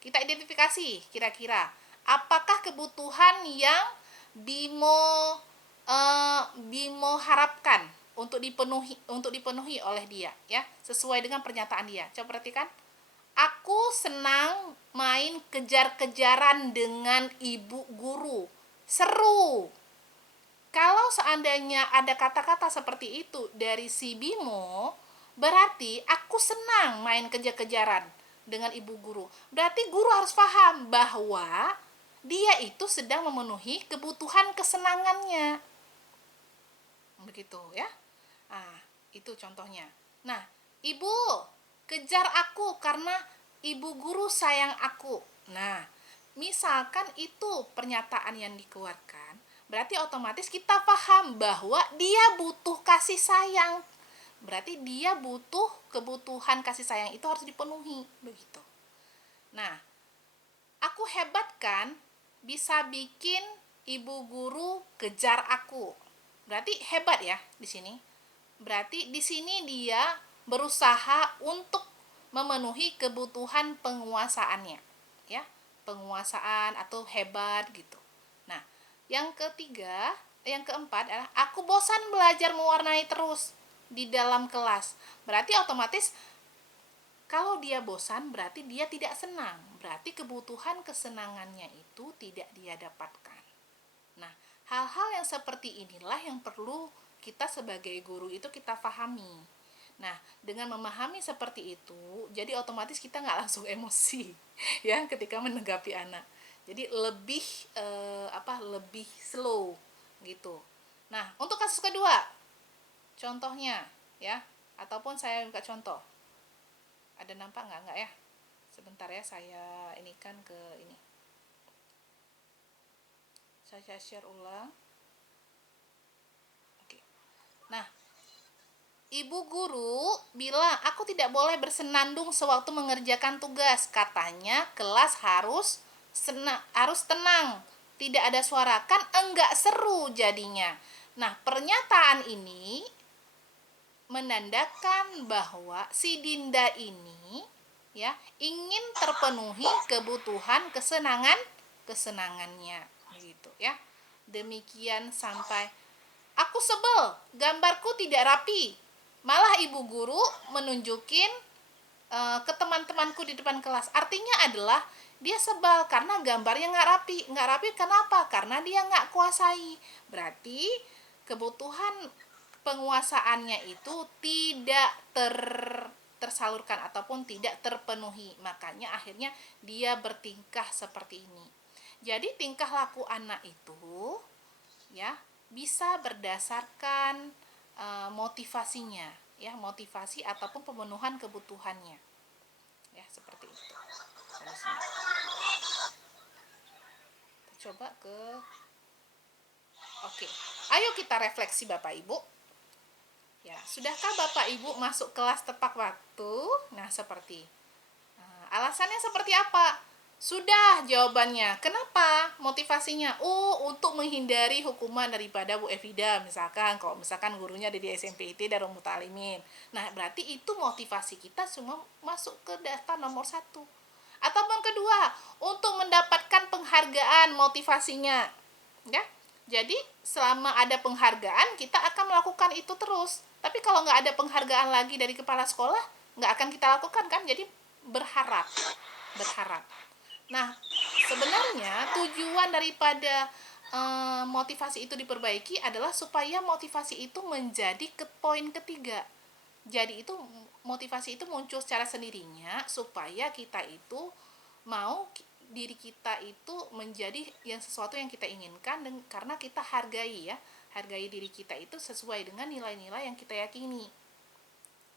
kita identifikasi kira-kira apakah kebutuhan yang Bimo harapkan untuk dipenuhi oleh dia, ya, sesuai dengan pernyataan dia. Coba perhatikan. Aku senang main kejar-kejaran dengan ibu guru. Seru. Kalau seandainya ada kata-kata seperti itu dari si Bimo, berarti aku senang main kejar-kejaran dengan ibu guru. Berarti guru harus paham bahwa dia itu sedang memenuhi kebutuhan kesenangannya. Begitu ya. Nah, itu contohnya. Nah, ibu, kejar aku karena ibu guru sayang aku. Nah, misalkan itu pernyataan yang dikeluarkan, berarti otomatis kita paham bahwa dia butuh kasih sayang. Berarti dia butuh kebutuhan kasih sayang itu harus dipenuhi, begitu. Nah, aku hebat kan bisa bikin ibu guru kejar aku. Berarti hebat ya di sini. Berarti di sini dia berusaha untuk memenuhi kebutuhan penguasaannya, ya, penguasaan atau hebat gitu. Nah, yang keempat adalah aku bosan belajar mewarnai terus di dalam kelas. Berarti otomatis kalau dia bosan berarti dia tidak senang. Berarti kebutuhan kesenangannya itu tidak dia dapatkan. Nah, hal-hal yang seperti inilah yang perlu kita sebagai guru itu kita pahami. Nah, dengan memahami seperti itu, jadi otomatis kita nggak langsung emosi, ya, ketika menanggapi anak. Jadi lebih slow gitu. Nah, untuk kasus kedua, contohnya, ya, ataupun saya buka contoh. Ada nampak nggak? Nggak ya? Sebentar ya, saya ini kan ke ini. Saya share ulang. Oke. Nah, ibu guru bilang aku tidak boleh bersenandung sewaktu mengerjakan tugas. Katanya kelas harus tenang, tidak ada suara, kan enggak seru jadinya. Nah, pernyataan ini menandakan bahwa si Dinda ini, ya, ingin terpenuhi kebutuhan kesenangannya gitu ya. Demikian sampai aku sebel, gambarku tidak rapi. Malah ibu guru menunjukin ke teman-temanku di depan kelas. Artinya adalah dia sebal karena gambarnya nggak rapi. Nggak rapi kenapa? Karena dia nggak kuasai. Berarti kebutuhan penguasaannya itu tidak tersalurkan ataupun tidak terpenuhi. Makanya akhirnya dia bertingkah seperti ini. Jadi tingkah laku anak itu, ya, bisa berdasarkan motivasinya, ya, motivasi ataupun pemenuhan kebutuhannya, ya, seperti itu. Coba ke, oke, ayo kita refleksi Bapak Ibu. Ya, sudahkah Bapak Ibu masuk kelas tepat waktu? Nah, seperti alasannya seperti apa? Sudah jawabannya. Kenapa? Motivasinya, untuk menghindari hukuman daripada Bu Evida, misalkan kalau misalkan gurunya ada di SMPIT Darul Muta'alimin. Nah, berarti itu motivasi kita semua masuk ke daftar nomor 1. Ataupun kedua, untuk mendapatkan penghargaan motivasinya. Ya. Jadi, selama ada penghargaan, kita akan melakukan itu terus. Tapi kalau nggak ada penghargaan lagi dari kepala sekolah, nggak akan kita lakukan kan? Jadi, berharap. Nah, sebenarnya tujuan daripada motivasi itu diperbaiki adalah supaya motivasi itu menjadi poin ketiga. Jadi itu motivasi itu muncul secara sendirinya supaya kita itu mau diri kita itu menjadi yang sesuatu yang kita inginkan, dan karena kita hargai diri kita itu sesuai dengan nilai-nilai yang kita yakini.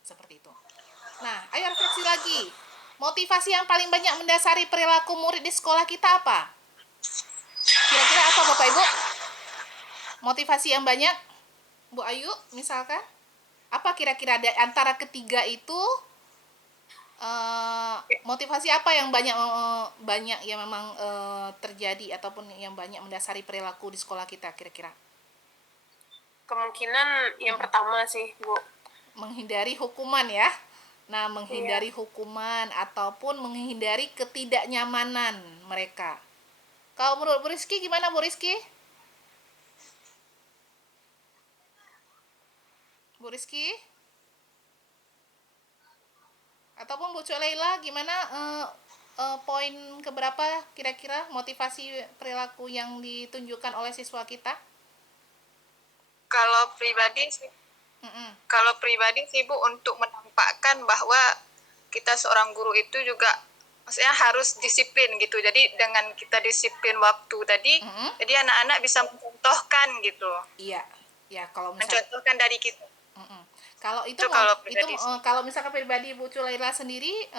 Seperti itu. Nah, ayo refleksi lagi. Motivasi yang paling banyak mendasari perilaku murid di sekolah kita apa? Kira-kira apa Bapak Ibu? Motivasi yang banyak? Bu Ayu, misalkan? Apa kira-kira antara ketiga itu motivasi apa yang banyak yang memang terjadi ataupun yang banyak mendasari perilaku di sekolah kita kira-kira? Kemungkinan yang pertama sih, Bu. Menghindari hukuman ya. Nah, menghindari hukuman ataupun menghindari ketidaknyamanan mereka. Kalau menurut Bu Rizky gimana, Bu Rizky? Bu Rizky? Ataupun Bu Cuk Laila, gimana poin keberapa kira-kira motivasi perilaku yang ditunjukkan oleh siswa kita? Kalau pribadi sih, kalau pribadi sih Bu, untuk menampakkan bahwa kita seorang guru itu juga maksudnya harus disiplin gitu. Jadi dengan kita disiplin waktu tadi, jadi anak-anak bisa mencontohkan gitu. Iya, ya kalau misalnya Mencontohkan dari kita. kalau itu Itu mau kalau itu pribadi sih. kalau misalkan pribadi Bu Culaila sendiri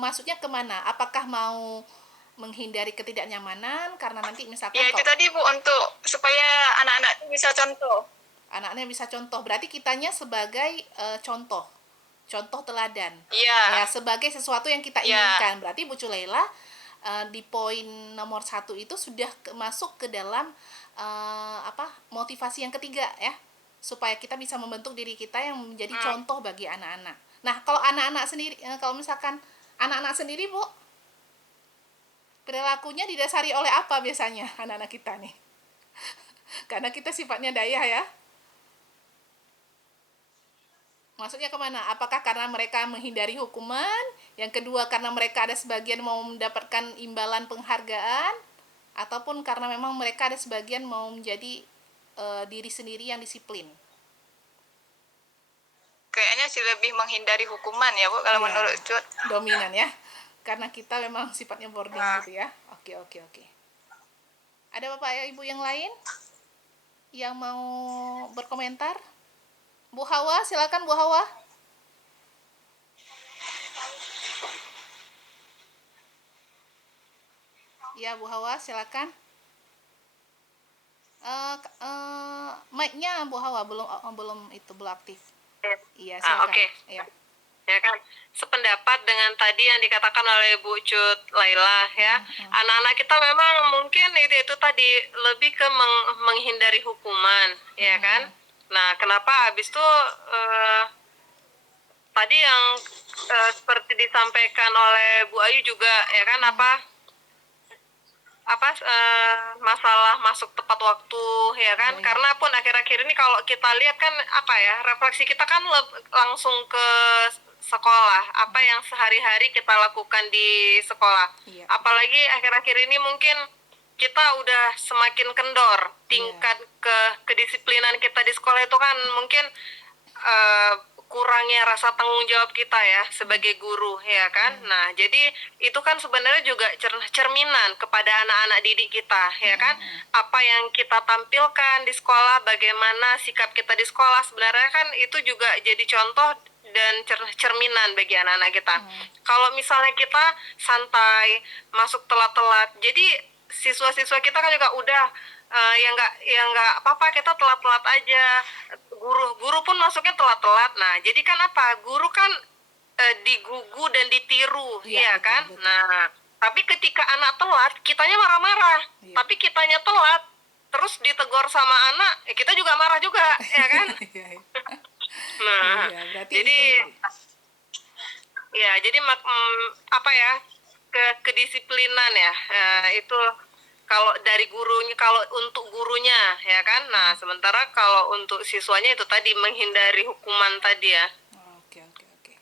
maksudnya kemana? Apakah mau menghindari ketidaknyamanan karena nanti misalkan Ya itu kok tadi Bu, untuk supaya anak-anak itu bisa contoh. anaknya bisa contoh, berarti kitanya sebagai contoh, contoh teladan, Iya, ya sebagai sesuatu yang kita iya. inginkan. Berarti Bu Culaila di poin nomor 1 itu sudah masuk ke dalam motivasi yang ketiga ya, supaya kita bisa membentuk diri kita yang menjadi contoh bagi anak-anak. Nah, kalau anak-anak sendiri, kalau misalkan anak-anak sendiri Bu, perilakunya didasari oleh apa biasanya anak-anak kita nih? Karena kita sifatnya daya ya. Maksudnya kemana? Apakah karena mereka menghindari hukuman? Yang kedua karena mereka ada sebagian mau mendapatkan imbalan penghargaan? Ataupun karena memang mereka ada sebagian mau menjadi diri sendiri yang disiplin? Kayaknya sih lebih menghindari hukuman ya Bu, kalau Ya, menurut Cut. dominan ya. Karena kita memang sifatnya boarding gitu ya. Oke, oke, oke. Ada Bapak ya Ibu yang lain yang mau berkomentar? Bu Hawa, silakan Bu Hawa. Ya, Bu Hawa, silakan. Mic-nya Bu Hawa belum aktif. Iya, silakan. Oke. Iya. Ya kan, sependapat dengan tadi yang dikatakan oleh Bu Cut Laila ya. Anak-anak kita memang mungkin itu tadi lebih ke menghindari hukuman, ya kan. Nah, kenapa habis itu tadi yang seperti disampaikan oleh Bu Ayu juga ya kan, masalah masuk tepat waktu ya kan. Iya. Karena pun akhir-akhir ini kalau kita lihat kan refleksi kita kan langsung ke sekolah, apa yang sehari-hari kita lakukan di sekolah. Iya. Apalagi akhir-akhir ini mungkin kita udah semakin kendor, tingkat kedisiplinan kita di sekolah itu kan mungkin kurangnya rasa tanggung jawab kita ya sebagai guru ya kan. Nah, jadi itu kan sebenarnya juga cerminan kepada anak-anak didik kita ya kan. Apa yang kita tampilkan di sekolah, bagaimana sikap kita di sekolah, sebenarnya kan itu juga jadi contoh dan cerminan bagi anak-anak kita. Kalau misalnya kita santai, masuk telat-telat, jadi siswa-siswa kita kan juga udah ya nggak apa-apa, kita telat-telat aja. Guru pun masuknya telat-telat. Nah, jadi kan guru kan digugu dan ditiru, ya betul, kan. betul. Nah, tapi ketika anak telat, kitanya marah-marah. Tapi kitanya telat, terus ditegur sama anak, kita juga marah juga, ya kan. Nah, berarti jadi ya, jadi kedisiplinan ya, itu kalau dari gurunya, kalau untuk gurunya ya kan. Nah, sementara kalau untuk siswanya itu tadi menghindari hukuman tadi ya. Oke, oke, oke.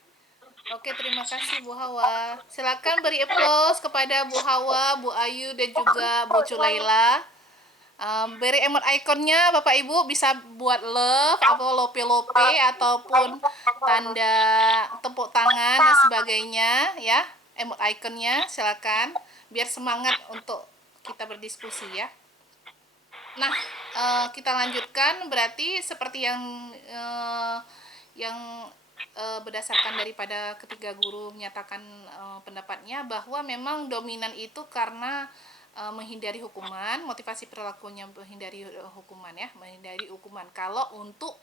Oke, terima kasih Bu Hawa. Silakan beri applause kepada Bu Hawa, Bu Ayu dan juga Bu Culaila. Beri emot ikonnya Bapak Ibu, bisa buat love atau lope-lope ataupun tanda tepuk tangan dan sebagainya ya. Emot ikonnya silakan biar semangat untuk kita berdiskusi ya. Nah, kita lanjutkan berarti seperti yang berdasarkan daripada ketiga guru menyatakan pendapatnya bahwa memang dominan itu karena menghindari hukuman, motivasi perilakunya menghindari hukuman ya, menghindari hukuman. Kalau untuk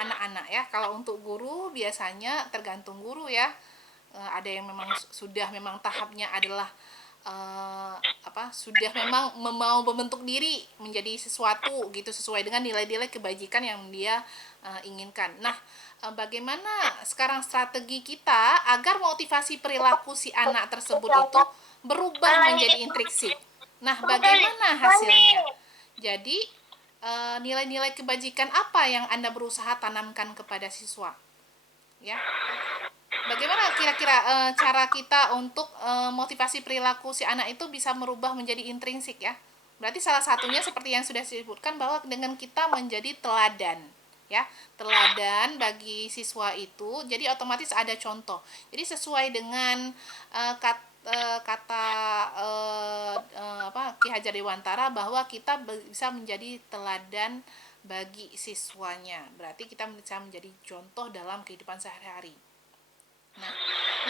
anak-anak ya, kalau untuk guru biasanya tergantung guru ya. Ada yang memang sudah memang tahapnya adalah eh, sudah memang mau membentuk diri menjadi sesuatu gitu sesuai dengan nilai-nilai kebajikan yang dia inginkan. Nah, bagaimana sekarang strategi kita agar motivasi perilaku si anak tersebut itu berubah menjadi intrinsik? Nah, bagaimana hasilnya? Jadi, nilai-nilai kebajikan apa yang Anda berusaha tanamkan kepada siswa? Ya. Bagaimana kira-kira cara kita untuk motivasi perilaku si anak itu bisa merubah menjadi intrinsik ya? Berarti salah satunya seperti yang sudah disebutkan bahwa dengan kita menjadi teladan, ya, teladan bagi siswa itu, jadi otomatis ada contoh. Jadi sesuai dengan kata Ki Hajar Dewantara bahwa kita bisa menjadi teladan bagi siswanya. Berarti kita bisa menjadi contoh dalam kehidupan sehari-hari. Nah,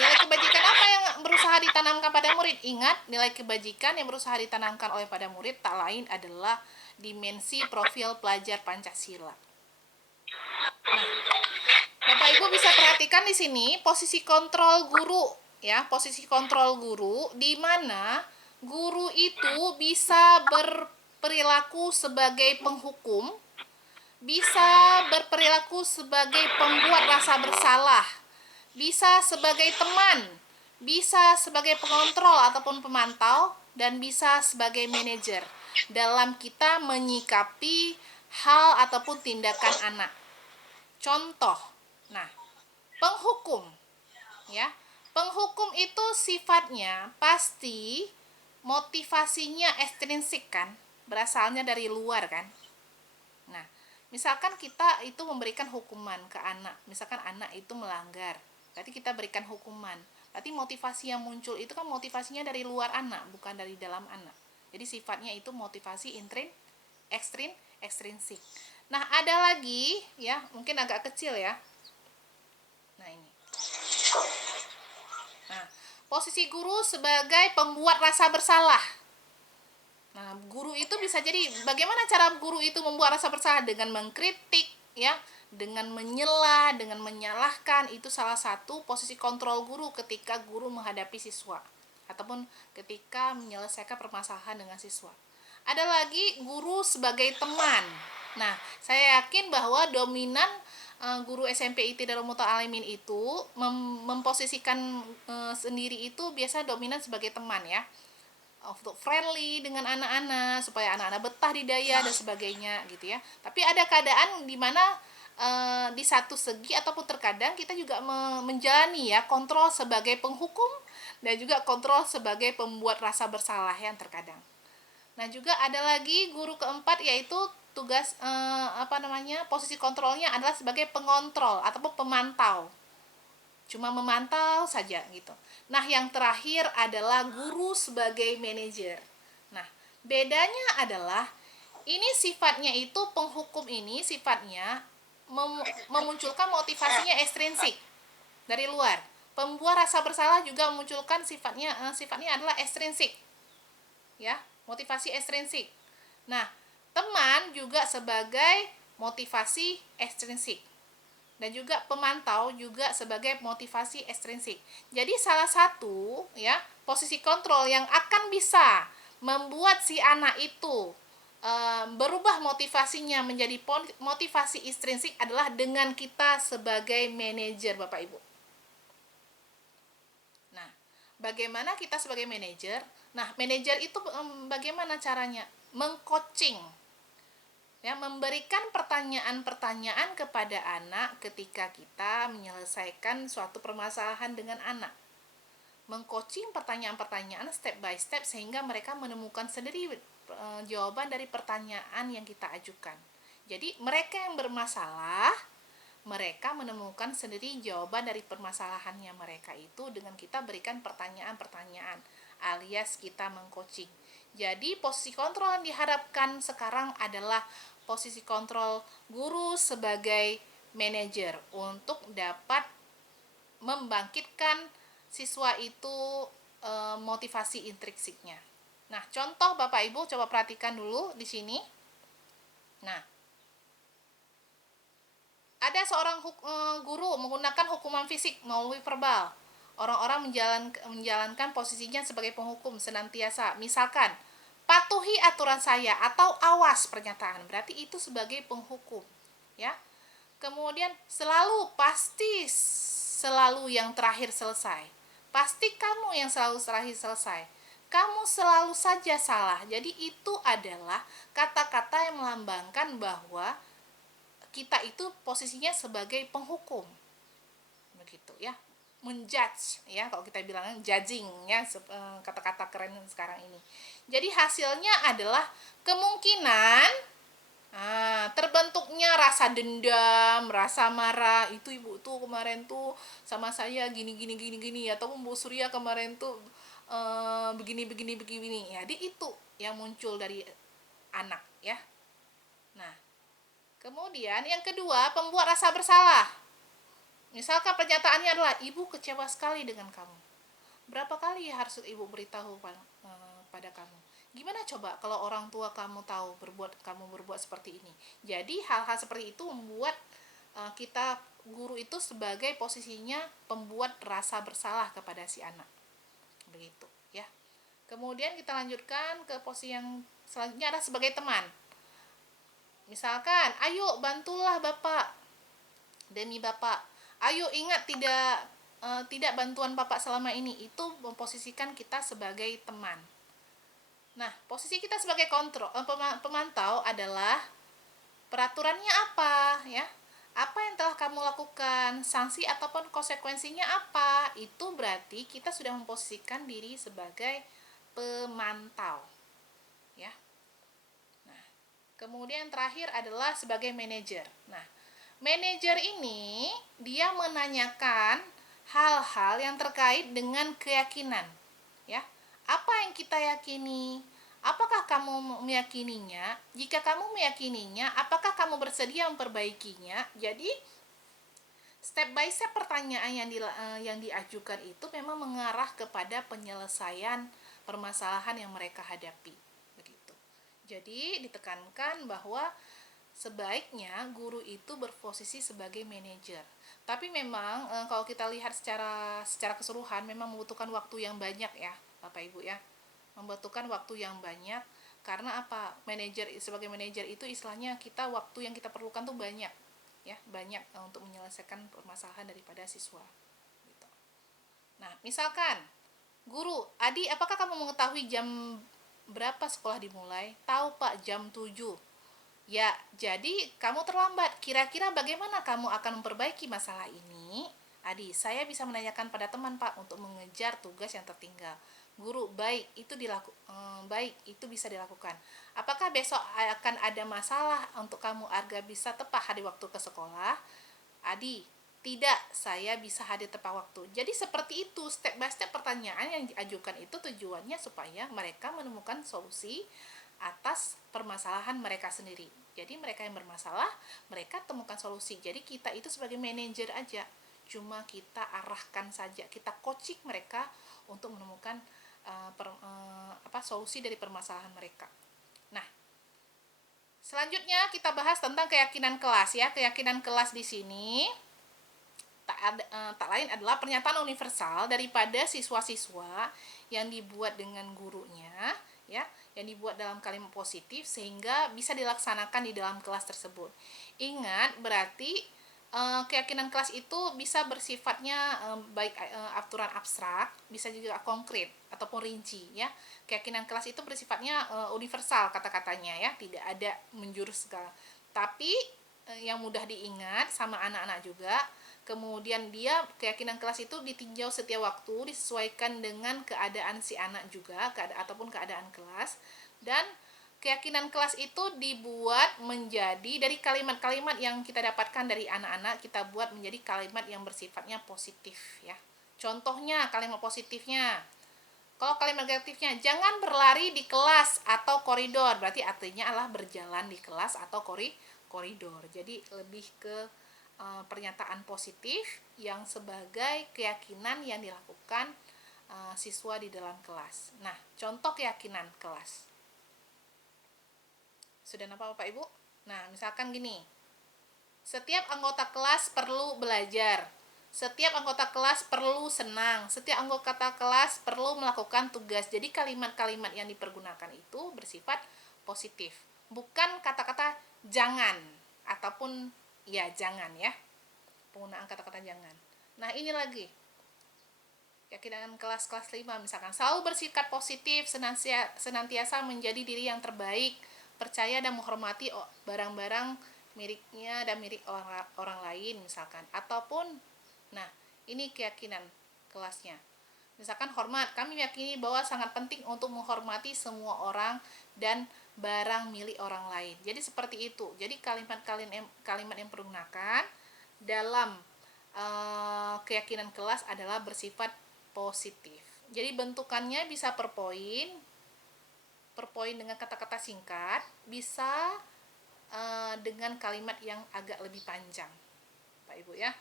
nilai kebajikan apa yang berusaha ditanamkan pada murid? Ingat, nilai kebajikan yang berusaha ditanamkan oleh pada murid tak lain adalah dimensi profil pelajar Pancasila. Nah, Bapak Ibu bisa perhatikan di sini posisi kontrol guru, ya, posisi kontrol guru di mana guru itu bisa berperilaku sebagai penghukum, bisa berperilaku sebagai pembuat rasa bersalah, bisa sebagai teman, bisa sebagai pengontrol ataupun pemantau, dan bisa sebagai manajer dalam kita menyikapi hal ataupun tindakan anak. Contoh, nah, penghukum, ya, penghukum itu sifatnya pasti motivasinya ekstrinsik kan, berasalnya dari luar kan. Nah, misalkan kita itu memberikan hukuman ke anak, misalkan anak itu melanggar, berarti kita berikan hukuman. Berarti motivasi yang muncul itu kan motivasinya dari luar anak, bukan dari dalam anak. Jadi sifatnya itu motivasi ekstrinsik. Nah, ada lagi ya, mungkin agak kecil ya. Nah, ini. Nah, posisi guru sebagai pembuat rasa bersalah. Nah, guru itu bisa jadi bagaimana cara guru itu membuat rasa bersalah dengan mengkritik, ya, dengan menyela, dengan menyalahkan. Itu salah satu posisi kontrol guru ketika guru menghadapi siswa ataupun ketika menyelesaikan permasalahan dengan siswa. Ada lagi guru sebagai teman. Nah, saya yakin bahwa dominan guru SMP IT Darul Alamin itu memposisikan sendiri itu biasa dominan sebagai teman ya, untuk friendly dengan anak-anak supaya anak-anak betah di daya dan sebagainya gitu ya. Tapi ada keadaan di mana di satu segi ataupun terkadang kita juga menjalani ya kontrol sebagai penghukum dan juga kontrol sebagai pembuat rasa bersalah yang terkadang. Nah, juga ada lagi guru keempat yaitu tugas posisi kontrolnya adalah sebagai pengontrol ataupun pemantau. Cuma memantau saja gitu. Nah, yang terakhir adalah guru sebagai manajer. Nah, bedanya adalah ini sifatnya itu penghukum ini sifatnya memunculkan motivasinya ekstrinsik dari luar. Pembuat rasa bersalah juga memunculkan sifatnya adalah ekstrinsik. Ya, motivasi ekstrinsik. Nah, teman juga sebagai motivasi ekstrinsik. Dan juga pemantau juga sebagai motivasi ekstrinsik. Jadi salah satu ya posisi kontrol yang akan bisa membuat si anak itu berubah motivasinya menjadi motivasi ekstrinsik adalah dengan kita sebagai manajer, Bapak Ibu. Nah, bagaimana kita sebagai manajer? Nah, manajer itu bagaimana caranya? Mengcoaching, ya, memberikan pertanyaan-pertanyaan kepada anak ketika kita menyelesaikan suatu permasalahan dengan anak. Mengcoaching pertanyaan-pertanyaan step by step sehingga mereka menemukan sendiri jawaban dari pertanyaan yang kita ajukan. Jadi mereka yang bermasalah, mereka menemukan sendiri jawaban dari permasalahannya mereka itu dengan kita berikan pertanyaan-pertanyaan alias kita mengcoaching. Jadi posisi kontrol yang diharapkan sekarang adalah posisi kontrol guru sebagai manajer untuk dapat membangkitkan siswa itu motivasi intrinsiknya. Nah, contoh Bapak Ibu coba perhatikan dulu di sini. Nah, ada seorang guru menggunakan hukuman fisik melalui verbal orang-orang menjalankan posisinya sebagai penghukum senantiasa. Misalkan, patuhi aturan saya atau awas pernyataan. Berarti itu sebagai penghukum, ya. Kemudian selalu yang terakhir selesai. Pasti kamu yang selalu terakhir selesai. Kamu selalu saja salah. Jadi itu adalah kata-kata yang melambangkan bahwa kita itu posisinya sebagai penghukum. Begitu ya. Menjudge ya, kalau kita bilang judging ya, kata-kata keren sekarang ini. Jadi hasilnya adalah kemungkinan terbentuknya rasa dendam, rasa marah. Itu ibu tuh kemarin tuh sama saya gini atau Bu Surya kemarin tuh begini. Jadi itu yang muncul dari anak ya. Nah, kemudian yang kedua, pembuat rasa bersalah. Misalkan pernyataannya adalah, ibu kecewa sekali dengan kamu. Berapa kali harus ibu beritahu pada kamu? Gimana coba kalau orang tua kamu tahu kamu berbuat seperti ini? Jadi hal-hal seperti itu membuat kita guru itu sebagai posisinya pembuat rasa bersalah kepada si anak. Begitu ya. Kemudian kita lanjutkan ke posisi yang selanjutnya adalah sebagai teman. Misalkan, ayo bantulah Bapak demi Bapak. Ayo ingat tidak bantuan Bapak selama ini. Itu memposisikan kita sebagai teman. Nah, posisi kita sebagai pemantau adalah peraturannya apa, ya? Apa yang telah kamu lakukan, sanksi ataupun konsekuensinya apa? Itu berarti kita sudah memposisikan diri sebagai pemantau, ya. Nah, kemudian terakhir adalah sebagai manajer. Nah, manajer ini dia menanyakan hal-hal yang terkait dengan keyakinan, ya. Apa yang kita yakini? Apakah kamu meyakininya? Jika kamu meyakininya, apakah kamu bersedia memperbaikinya? Jadi, step by step pertanyaan yang diajukan itu memang mengarah kepada penyelesaian permasalahan yang mereka hadapi. Begitu. Jadi, ditekankan bahwa sebaiknya guru itu berposisi sebagai manajer. Tapi memang kalau kita lihat secara keseluruhan memang membutuhkan waktu yang banyak ya, Bapak Ibu ya. Membutuhkan waktu yang banyak karena apa? Sebagai manajer itu istilahnya waktu yang kita perlukan tuh banyak ya, banyak untuk menyelesaikan permasalahan daripada siswa gitu. Nah, misalkan guru, Adi, apakah kamu mengetahui jam berapa sekolah dimulai? Tahu Pak, jam 7. Ya, jadi kamu terlambat. Kira-kira bagaimana kamu akan memperbaiki masalah ini? Adi, saya bisa menanyakan pada teman Pak untuk mengejar tugas yang tertinggal. Guru, baik, itu bisa dilakukan. Apakah besok akan ada masalah untuk kamu agar bisa tepat hari waktu ke sekolah? Adi, tidak, saya bisa hadir tepat waktu. Jadi seperti itu, step by step pertanyaan yang diajukan itu tujuannya supaya mereka menemukan solusi atas permasalahan mereka sendiri. Jadi mereka yang bermasalah, mereka temukan solusi. Jadi kita itu sebagai manajer aja, cuma kita arahkan saja, kita coaching mereka untuk menemukan solusi dari permasalahan mereka. Nah, selanjutnya kita bahas tentang keyakinan kelas ya. Keyakinan kelas di sini tak lain adalah pernyataan universal daripada siswa-siswa yang dibuat dengan gurunya ya, yang dibuat dalam kalimat positif sehingga bisa dilaksanakan di dalam kelas tersebut. Ingat, berarti keyakinan kelas itu bisa bersifatnya baik aturan abstrak, bisa juga konkret ataupun rinci ya. Keyakinan kelas itu bersifatnya universal kata-katanya ya, tidak ada menjurus segala. Tapi yang mudah diingat sama anak-anak juga. Kemudian keyakinan kelas itu ditinjau setiap waktu, disesuaikan dengan keadaan si anak juga, ataupun keadaan kelas. Dan keyakinan kelas itu dibuat menjadi dari kalimat-kalimat yang kita dapatkan dari anak-anak, kita buat menjadi kalimat yang bersifatnya positif ya. Contohnya kalimat positifnya. Kalau kalimat negatifnya, jangan berlari di kelas atau koridor. Berarti artinya adalah berjalan di kelas atau koridor. Jadi lebih ke pernyataan positif yang sebagai keyakinan yang dilakukan siswa di dalam kelas. Nah, contoh keyakinan kelas. Sudah nampak Bapak Ibu? Nah, misalkan gini. Setiap anggota kelas perlu belajar. Setiap anggota kelas perlu senang, setiap anggota kelas perlu melakukan tugas. Jadi kalimat-kalimat yang dipergunakan itu bersifat positif, bukan kata-kata jangan ataupun ya jangan ya. Penggunaan kata-kata jangan. Nah, ini lagi. Keyakinan kelas 5 misalkan, selalu bersikap positif, senantiasa menjadi diri yang terbaik, percaya dan menghormati barang-barang miliknya dan milik orang lain misalkan. Ataupun, nah, ini keyakinan kelasnya. Misalkan hormat, kami meyakini bahwa sangat penting untuk menghormati semua orang dan barang milik orang lain. Jadi seperti itu. Jadi kalimat yang pergunakan dalam keyakinan kelas adalah bersifat positif. Jadi bentukannya bisa per poin dengan kata-kata singkat, bisa dengan kalimat yang agak lebih panjang, Pak Ibu ya.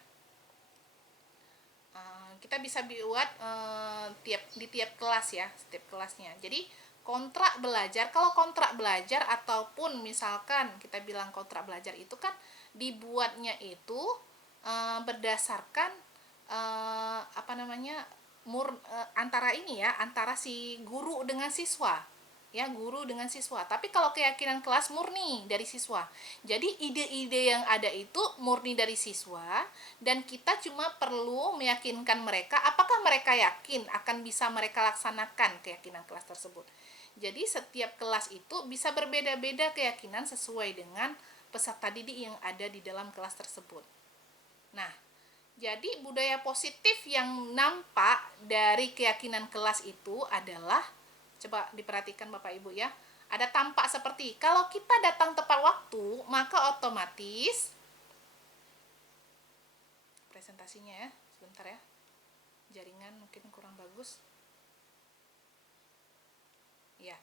Kita bisa buat di tiap kelas ya, setiap kelasnya. Jadi kontrak belajar, kalau kontrak belajar ataupun misalkan kita bilang kontrak belajar itu kan dibuatnya itu berdasarkan antara ini ya, antara si guru dengan siswa. Ya, guru dengan siswa. Tapi kalau keyakinan kelas murni dari siswa. Jadi ide-ide yang ada itu murni dari siswa dan kita cuma perlu meyakinkan mereka apakah mereka yakin akan bisa mereka laksanakan keyakinan kelas tersebut. Jadi setiap kelas itu bisa berbeda-beda keyakinan sesuai dengan peserta didik yang ada di dalam kelas tersebut. Nah, jadi budaya positif yang nampak dari keyakinan kelas itu adalah, coba diperhatikan Bapak Ibu ya, ada tampak seperti kalau kita datang tepat waktu, maka otomatis presentasinya ya, sebentar ya, jaringan mungkin kurang bagus ya.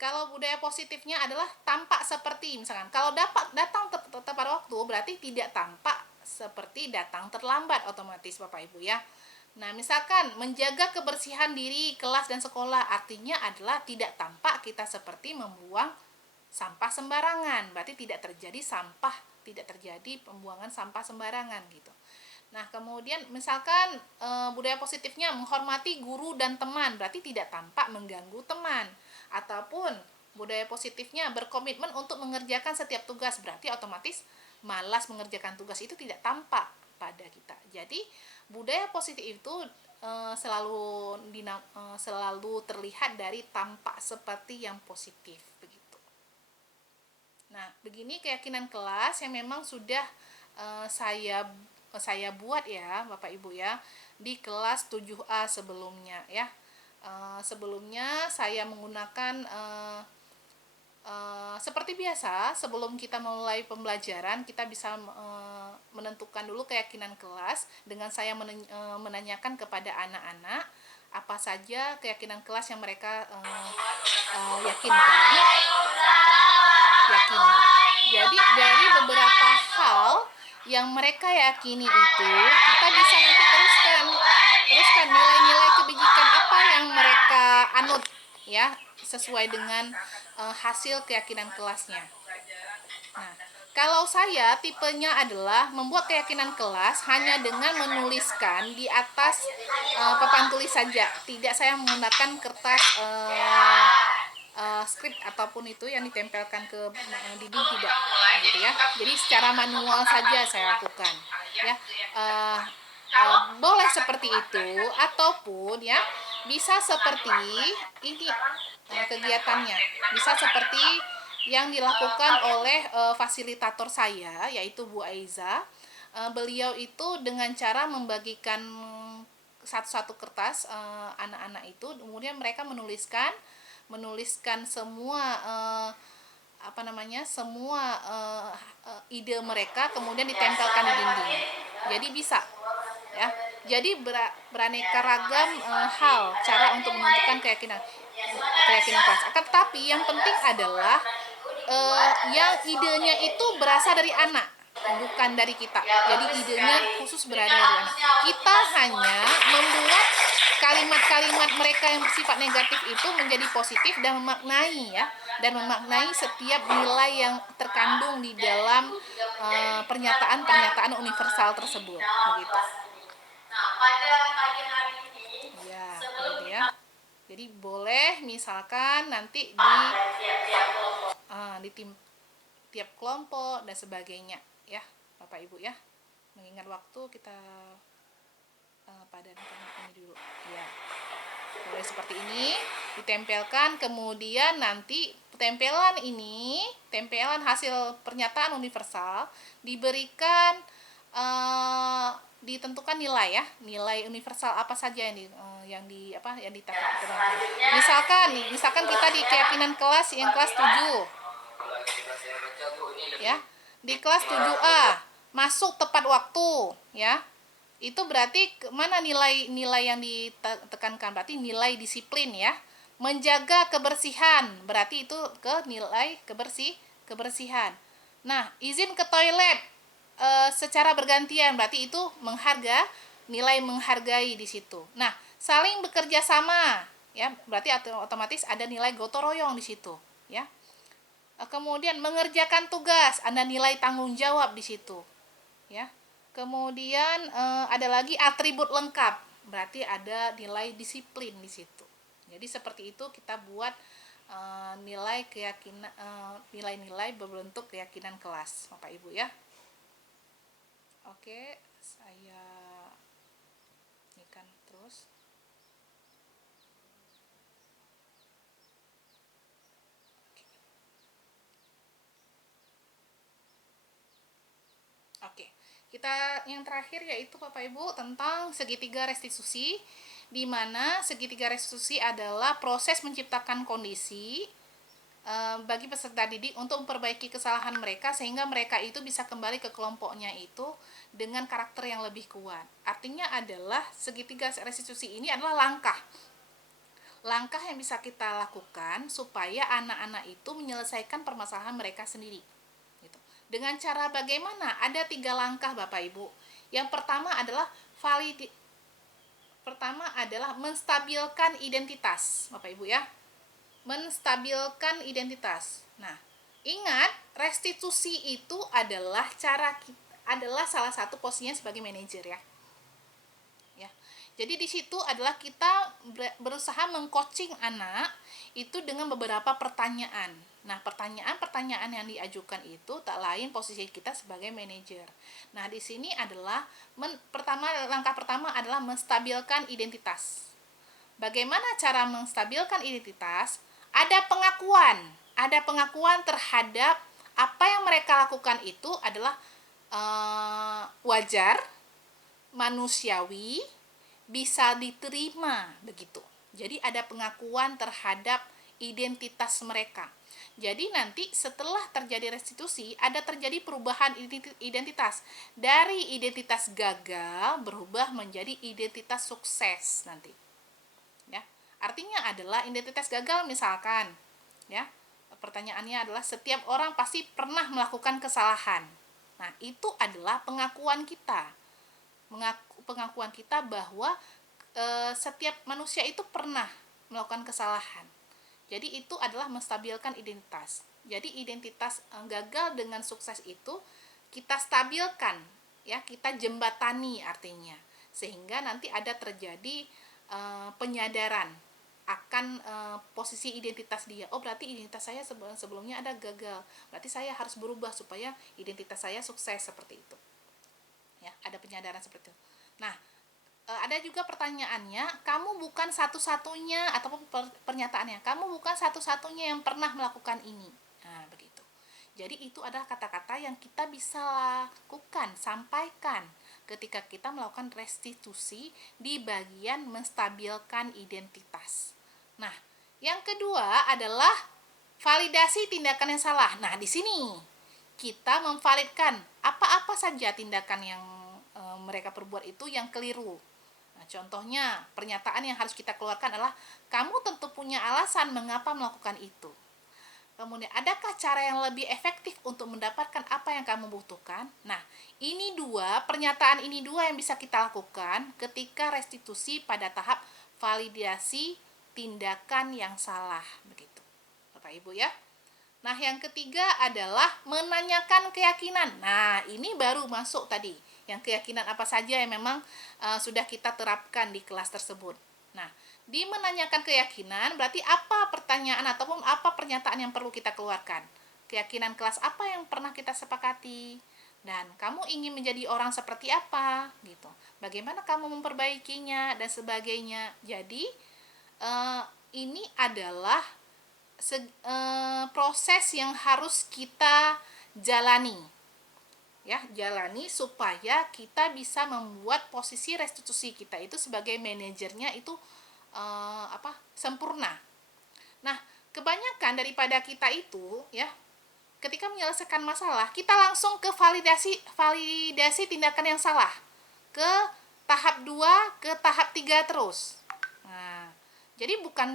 Kalau budaya positifnya adalah tampak seperti, misalkan kalau datang tepat waktu berarti tidak tampak seperti datang terlambat otomatis Bapak Ibu ya. Nah, misalkan menjaga kebersihan diri kelas dan sekolah artinya adalah tidak tampak kita seperti membuang sampah sembarangan. Berarti tidak terjadi pembuangan sampah sembarangan gitu. Nah, kemudian misalkan budaya positifnya menghormati guru dan teman, berarti tidak tampak mengganggu teman. Ataupun budaya positifnya berkomitmen untuk mengerjakan setiap tugas, berarti otomatis malas mengerjakan tugas itu tidak tampak pada kita. Jadi budaya positif itu selalu terlihat dari tampak seperti yang positif begitu. Nah, begini keyakinan kelas yang memang sudah saya buat ya Bapak Ibu ya di kelas 7A sebelumnya ya. Sebelumnya saya menggunakan seperti biasa, sebelum kita mulai pembelajaran kita bisa menentukan dulu keyakinan kelas dengan saya menanyakan kepada anak-anak apa saja keyakinan kelas yang mereka yakini. Jadi dari beberapa hal yang mereka yakini itu kita bisa nanti teruskan nilai-nilai kebajikan apa yang mereka anut ya, sesuai dengan hasil keyakinan kelasnya. Nah, kalau saya tipenya adalah membuat keyakinan kelas hanya dengan menuliskan di atas papan tulis saja. Tidak saya menggunakan kertas skrip ataupun itu yang ditempelkan ke dinding, tidak gitu ya. Jadi secara manual saja saya lakukan ya. Boleh seperti itu ataupun ya bisa seperti ini kegiatannya, bisa seperti yang dilakukan oleh fasilitator saya yaitu Bu Aiza. Beliau itu dengan cara membagikan satu-satu kertas anak-anak itu, kemudian mereka menuliskan semua semua ide mereka, kemudian ditempelkan di dinding. Jadi bisa ya. Jadi beraneka ragam hal cara untuk menentukan keyakinan kelas. Akan tetapi yang penting adalah yang idenya itu berasal dari anak, bukan dari kita. Jadi idenya khusus berasal dari anak. Kita hanya membuat kalimat-kalimat mereka yang bersifat negatif itu menjadi positif dan memaknai setiap nilai yang terkandung di dalam pernyataan universal tersebut begitu. pada pagi hari ini Ya, sebelum gitu kita ya. Jadi boleh misalkan nanti siap-siap kelompok. di tiap kelompok dan sebagainya ya, Bapak Ibu ya. Mengingat waktu kita padankan ini dulu. Ya. Boleh seperti ini, ditempelkan, kemudian nanti tempelan hasil pernyataan universal diberikan ditentukan nilai ya, nilai universal apa saja yang ditentukan. Misalkan kita di keyakinan kelas yang kelas 7 ya. Di kelas 7A masuk tepat waktu ya. Itu berarti mana nilai yang ditekankan, berarti nilai disiplin ya, menjaga kebersihan, berarti itu ke nilai kebersihan. Nah, izin ke toilet secara bergantian, berarti itu nilai menghargai di situ. Nah, saling bekerja sama ya, berarti otomatis ada nilai gotong royong di situ ya. Kemudian mengerjakan tugas, ada nilai tanggung jawab di situ ya. Kemudian ada lagi atribut lengkap, berarti ada nilai disiplin di situ. Jadi seperti itu kita buat nilai-nilai berbentuk keyakinan kelas, Bapak Ibu ya. Oke, saya ini kan terus. Oke, kita yang terakhir yaitu Bapak Ibu tentang segitiga restitusi, di mana segitiga restitusi adalah proses menciptakan kondisi bagi peserta didik untuk memperbaiki kesalahan mereka sehingga mereka itu bisa kembali ke kelompoknya itu dengan karakter yang lebih kuat. Artinya adalah segitiga restitusi ini adalah langkah yang bisa kita lakukan supaya anak-anak itu menyelesaikan permasalahan mereka sendiri. Dengan cara bagaimana? Ada 3 langkah Bapak Ibu. Yang pertama adalah menstabilkan identitas, Bapak Ibu ya. Menstabilkan identitas. Nah, ingat restitusi itu adalah salah satu posisinya sebagai manajer ya. Jadi di situ adalah kita berusaha mengcoaching anak itu dengan beberapa pertanyaan. Nah, pertanyaan-pertanyaan yang diajukan itu tak lain posisi kita sebagai manajer. Nah, di sini adalah langkah pertama adalah menstabilkan identitas. Bagaimana cara menstabilkan identitas? Ada pengakuan terhadap apa yang mereka lakukan itu adalah wajar, manusiawi, bisa diterima begitu. Jadi ada pengakuan terhadap identitas mereka. Jadi nanti setelah terjadi restitusi ada terjadi perubahan identitas dari identitas gagal berubah menjadi identitas sukses nanti. Ya. Artinya adalah identitas gagal misalkan ya. Pertanyaannya adalah setiap orang pasti pernah melakukan kesalahan. Nah, itu adalah pengakuan kita bahwa setiap manusia itu pernah melakukan kesalahan. Jadi itu adalah menstabilkan identitas. Jadi identitas gagal dengan sukses itu kita stabilkan ya, kita jembatani artinya. Sehingga nanti ada terjadi penyadaran akan posisi identitas dia. Oh, berarti identitas saya sebelumnya ada gagal. Berarti saya harus berubah supaya identitas saya sukses seperti itu. Ya, ada penyadaran seperti itu. Nah, ada juga pertanyaannya, kamu bukan satu-satunya ataupun pernyataannya, kamu bukan satu-satunya yang pernah melakukan ini. Nah, begitu. Jadi itu adalah kata-kata yang kita bisa lakukan, sampaikan ketika kita melakukan restitusi di bagian menstabilkan identitas. Nah, yang kedua adalah validasi tindakan yang salah. Nah, di sini kita memvalidkan apa-apa saja tindakan yang mereka perbuat itu yang keliru. Nah, contohnya pernyataan yang harus kita keluarkan adalah kamu tentu punya alasan mengapa melakukan itu. Kemudian, adakah cara yang lebih efektif untuk mendapatkan apa yang kamu butuhkan? Nah, pernyataan ini dua yang bisa kita lakukan ketika restitusi pada tahap validasi tindakan yang salah begitu. Bapak Ibu ya. Nah, yang ketiga adalah menanyakan keyakinan. Nah, ini baru masuk tadi. Yang keyakinan apa saja yang memang sudah kita terapkan di kelas tersebut. Nah, di menanyakan keyakinan berarti apa pertanyaan ataupun apa pernyataan yang perlu kita keluarkan. Keyakinan kelas apa yang pernah kita sepakati. Dan kamu ingin menjadi orang seperti apa gitu. Bagaimana kamu memperbaikinya dan sebagainya. Jadi, ini adalah proses yang harus kita jalani, ya, jalani supaya kita bisa membuat posisi restitusi kita itu sebagai manajernya itu sempurna. Nah, kebanyakan daripada kita itu, ya, ketika menyelesaikan masalah kita langsung ke validasi tindakan yang salah, ke tahap 2, ke tahap 3 terus. Nah, jadi bukan